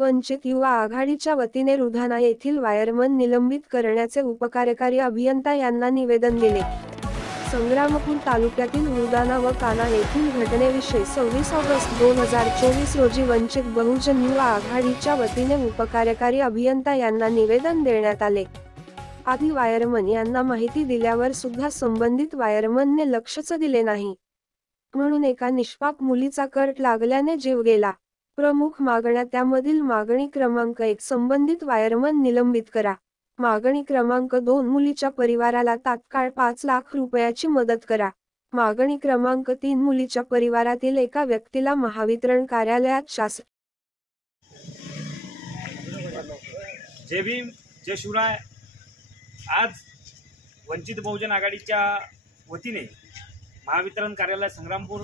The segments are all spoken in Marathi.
वंचित युवा आघाडीच्या वतीने रुधाना येथील वायरमन निलंबित करण्याचे उपकार्यकारी अभियंता यांना निवेदन दिले। संग्रामपूर तालुक्यातील रुधाना व काना येथील घटनेविषयी 26 ऑगस्ट 2024 रोजी वंचित बहुजन युवा आघाडीच्या वतीने उपकार्यकारी अभियंता यांना निवेदन देण्यात आले। आधी वायरमन यांना माहिती दिल्यावर सुद्धा संबंधित वायरमनने लक्षच दिले नाही, म्हणून एका निष्पाप मुलीचा कट लागल्याने जीव गेला। प्रमुख मागण्या त्यामधील मागणी क्रमांक 1 संबंधित वायरमन निलंबित करा। मागणी क्रमांक 2 मुलीच्या परिवाराला तात्काळ 5 लाख रुपयाची मदत करा। मागणी क्रमांक 3 मुलीच्या परिवारातील एका व्यक्तीला महावितरण कार्यालयात शासन। जय भीम जय शिवराय। आज वंचित बहुजन आघाडीच्या वतीने महावितरण कार्यालय संग्रामपूर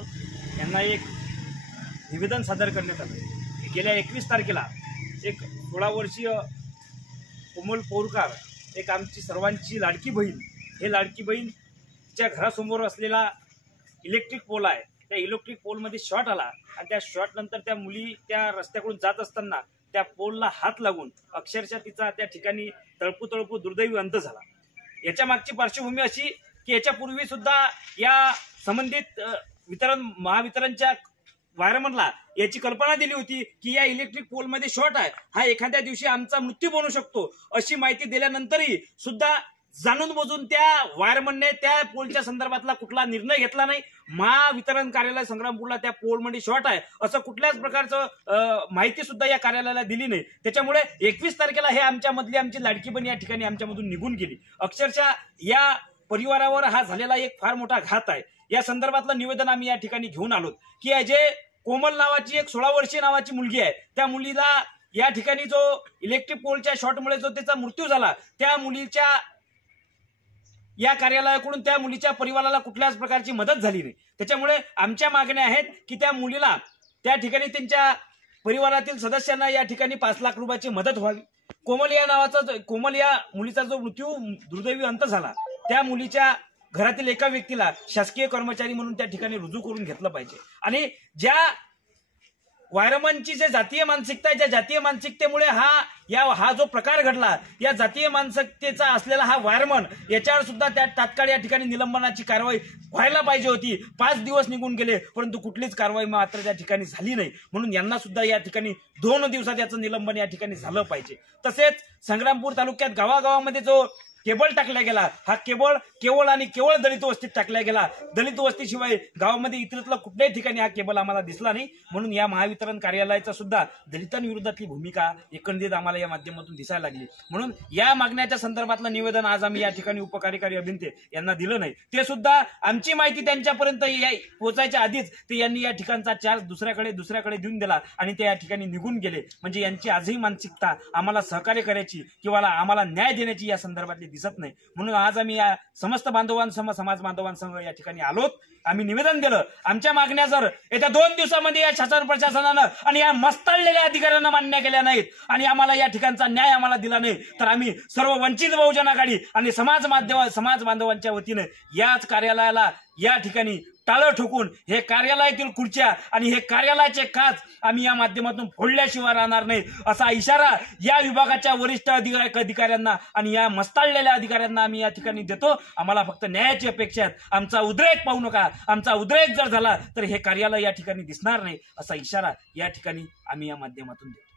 यांना एक निवेदन सादर करण्यात आलं। गेल्या 21 तारखेला एक 16 वर्षीय कोमल पौरकार, एक आमची सर्वांची लाडकी बहीण, हे लाडकी बहीणच्या घरासमोर असलेला इलेक्ट्रिक पोल आहे, त्या इलेक्ट्रिक पोलमध्ये शॉर्ट आला आणि त्या शॉर्ट नंतर त्या मुली त्या रस्त्याकडून जात असताना त्या पोलला हात लागून अक्षरशः तिचा त्या ठिकाणी तळपू दुर्दैवी अंत झाला। याच्या मागची पार्श्वभूमी अशी की याच्यापूर्वी सुद्धा या संबंधित महावितरणच्या वायरमनला याची कल्पना दिली होती की या इलेक्ट्रिक पोलमध्ये शॉर्ट आहे, हा एखाद्या दिवशी आमचा मृत्यू बनू शकतो, अशी माहिती दिल्यानंतरही सुद्धा जाणून बुजून त्या वायरमनने त्या पोलच्या संदर्भातला कुठला निर्णय घेतला नाही। महावितरण कार्यालय संग्रामपूरला त्या पोलमध्ये शॉर्ट आहे असं कुठल्याच प्रकारचं माहिती सुद्धा या कार्यालयाला दिली नाही। त्याच्यामुळे 21 तारखेला हे आमची लाडकी बहीण या ठिकाणी आमच्यामधून निघून गेली। अक्षरशः या परिवारावर हा झालेला एक फार मोठा घात आहे। या संदर्भातलं निवेदन आम्ही या ठिकाणी घेऊन आलो की जे कोमल नावाची एक 16 वर्षीय नावाची मुलगी आहे, त्या मुलीला या ठिकाणी जो इलेक्ट्रिक पोलच्या शॉर्टमुळे जो त्याचा मृत्यू झाला, त्या मुलीच्या या कार्यालयाकडून त्या मुलीच्या परिवाराला कुठल्याच प्रकारची मदत झाली नाही। त्याच्यामुळे आमच्या मागण्या आहेत की त्या मुलीला त्या ठिकाणी त्यांच्या परिवारातील सदस्यांना या ठिकाणी 5 लाख रुपयाची मदत व्हावी। कोमल या मुलीचा जो मृत्यू दुर्दैवी अंत झाला, त्या मुलीच्या घरातील एका व्यक्तीला शासकीय कर्मचारी म्हणून त्या ठिकाणी रुजू करून घेतलं पाहिजे। आणि ज्या वायरमनची जे जातीय मानसिकता आहे, ज्या जातीय मानसिकतेमुळे हा जो प्रकार घडला, या जातीय मानसिकतेचा असलेला हा वायरमन, याच्यावर सुद्धा त्या तात्काळ या ठिकाणी निलंबनाची कारवाई व्हायला पाहिजे होती। 5 दिवस निघून गेले परंतु कुठलीच कारवाई मात्र त्या ठिकाणी झाली नाही, म्हणून यांना सुद्धा या ठिकाणी 2 दिवसात याचं निलंबन या ठिकाणी झालं पाहिजे। तसेच संग्रामपूर तालुक्यात गावागावामध्ये जो केबल टाकला गेला, हा केवळ आणि केवळ दलित वस्तीत टाकला गेला। दलित वस्तीशिवाय गावामध्ये इतरत्र कुठल्याही ठिकाणी हा केबल आम्हाला दिसला नाही, म्हणून या महावितरण कार्यालयाचा सुद्धा दलितांविरोधातली भूमिका एकंदरीत आम्हाला या माध्यमातून दिसायला लागली। म्हणून या मागण्याच्या संदर्भातलं निवेदन आज आम्ही या ठिकाणी उपकार्यकारी अभियंते यांना दिलं नाही। ते सुद्धा आमची माहिती त्यांच्यापर्यंत पोहोचायच्या आधीच ते यांनी या ठिकाणचा चार्ज दुसऱ्याकडे देऊन दिला आणि ते या ठिकाणी निघून गेले। म्हणजे यांची आजही मानसिकता आम्हाला सहकार्य करायची किंवा आम्हाला न्याय देण्याची या संदर्भातली दिसत नाही। म्हणून आज आम्ही या समस्त बांधवांसह समाज बांधवांसह या ठिकाणी आलोत। आम्ही निवेदन दिलं, आमच्या मागण्या जर येत्या 2 दिवसामध्ये या शासन प्रशासनानं आणि या मस्ताळलेल्या अधिकाऱ्यांना मान्य केल्या नाहीत आणि आम्हाला या ठिकाणचा न्याय आम्हाला दिला नाही, तर आम्ही सर्व वंचित बहुजन आघाडी आणि समाज बांधवांच्या वतीने याच कार्यालयाला या ठिकाणी टाळं ठोकून हे कार्यालयातील खुर्च्या आणि हे कार्यालयाचे काच आम्ही या माध्यमातून फोडल्याशिवाय राहणार नाही, असा इशारा या विभागाच्या वरिष्ठ अधिकाऱ्यांना आणि या मस्ताळलेल्या अधिकाऱ्यांना आम्ही या ठिकाणी देतो। आम्हाला फक्त न्यायाची अपेक्षा आहे, आमचा उद्रेक पाहू नका। आमचा उद्रेक जर झाला तर हे कार्यालय या ठिकाणी दिसणार नाही, असा इशारा या ठिकाणी आम्ही या माध्यमातून देतो।